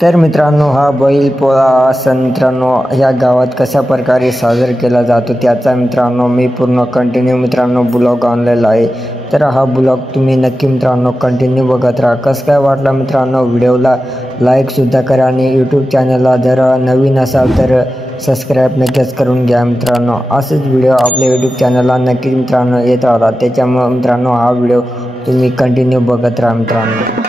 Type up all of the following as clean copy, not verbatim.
तर मित्रांनो, हा बैलपोळा सण मित्रांनो ह्या गावात कशा प्रकारे साजरा केला जातो त्याचा मित्रांनो मी पूर्ण कंटिन्यू मित्रांनो ब्लॉग आणलेला आहे. तर हा ब्लॉग तुम्ही नक्की मित्रांनो कंटिन्यू बघत राहा. कसं काय वाटला मित्रांनो व्हिडिओला लाईकसुद्धा करा आणि यूट्यूब चॅनलला जर नवीन असाल तर सबस्क्राईब नक्कीच करून घ्या मित्रांनो. असेच व्हिडिओ आपल्या यूट्यूब चॅनलला नक्कीच मित्रांनो येत राहतात. त्याच्यामुळे मित्रांनो हा व्हिडिओ तुम्ही कंटिन्यू बघत राहा मित्रांनो.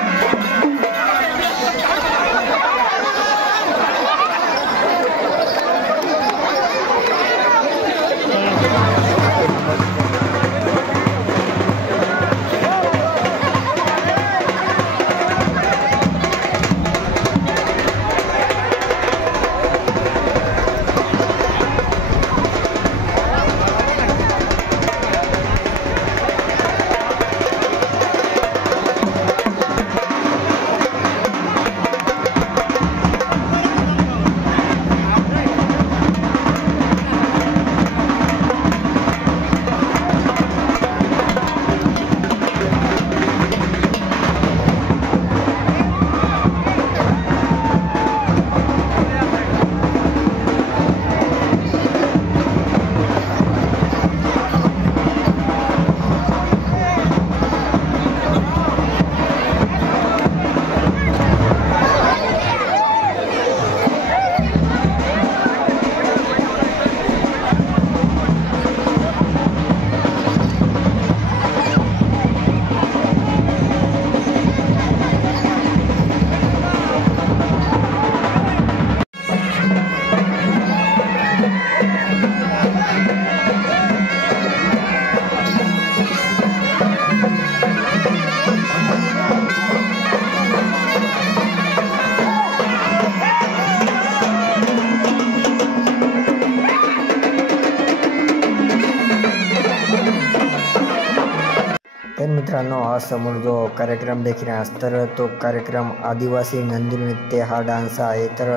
तर मित्रांनो हा समोर जो कार्यक्रम देखील आहे तर तो कार्यक्रम आदिवासी नंदी नृत्य हा डान्स आहे. तर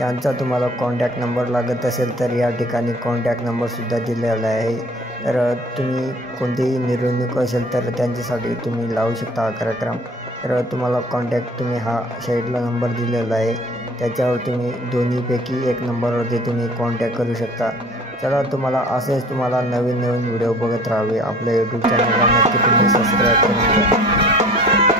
यांचा तुम्हाला कॉन्टॅक्ट नंबर लागत असेल तर या ठिकाणी कॉन्टॅक्ट नंबरसुद्धा दिलेला आहे. तर तुम्ही कोणतीही निवडणूक असेल तर त्यांच्यासाठी तुम्ही लावू शकता हा कार्यक्रम. तर तुम्हाला कॉन्टॅक्ट तुम्ही हा साईडला नंबर दिलेला आहे त्याच्यावर तुम्ही दोन्हीपैकी एक नंबरवरती तुम्ही कॉन्टॅक्ट करू शकता. चला तुम्हाला असेच तुम्हाला नवीन व्हिडिओ बघत राहावे आपल्या यूट्यूब चॅनलला नक्की तुम्ही सबस्क्राईब करून घ्या.